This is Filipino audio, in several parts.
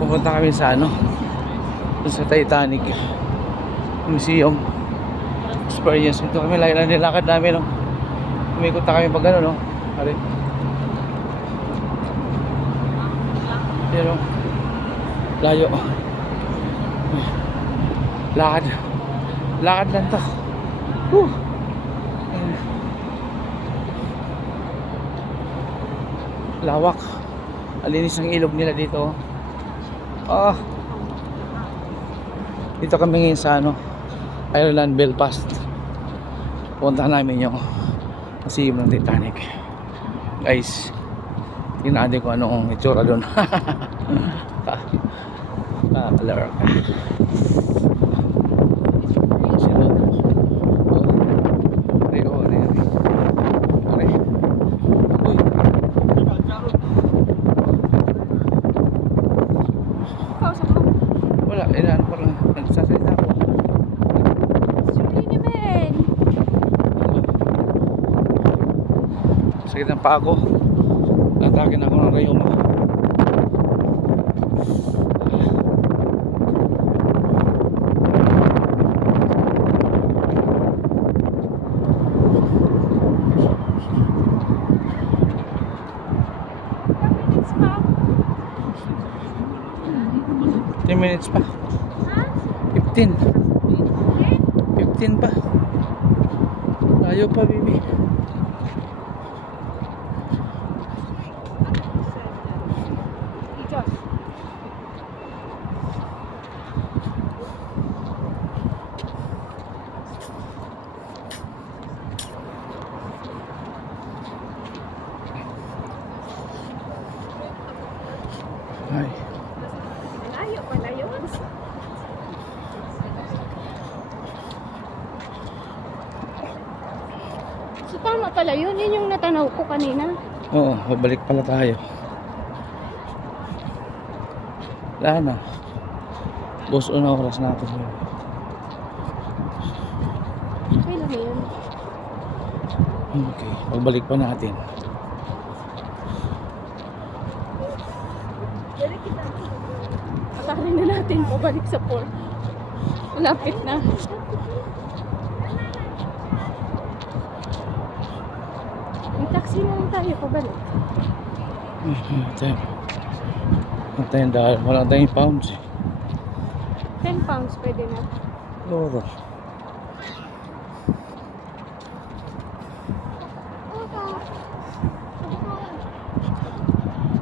Pupunta kami sa ano, sa Titanic Museum experience. Ito kami lagi na nilakad namin, no? Umikot na kami pag ano, no? Hari. Pero layo. Lakad. Lakad lang to. Lawak. Alinis ang ilog nila dito. Dito kami ngayon sa ano, Ireland, Belfast. Puntahan namin yung museum ng Titanic. Guys, tingnan natin kung anong itsura doon. Kalaro ka. Sila. Wala, inaan ko lang. Nagsasalita ko. Sakit ng paa ko. Natakin ako ng rayoma. Minutes pa. 15 pa. Layo pa, baby. Ay. So tama pala yun, yun yung natanaw ko kanina. Oo, babalik pala tayo. Wala na. Boss, una oras natin. Okay lang yun. Okay, pagbalik pa natin. Akala na natin pabalik sa port. Malapit na. May taxi na lang tayo pabalik. Tayong dahil wala tayong pounds eh. 10 pounds pwede na. Loro.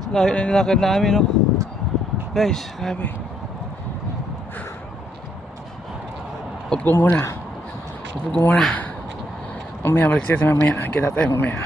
Layo na nilakad namin, no? Guys, grabe. Upo ko muna. Mamaya balik tayo mamaya. Kita tayo mamaya.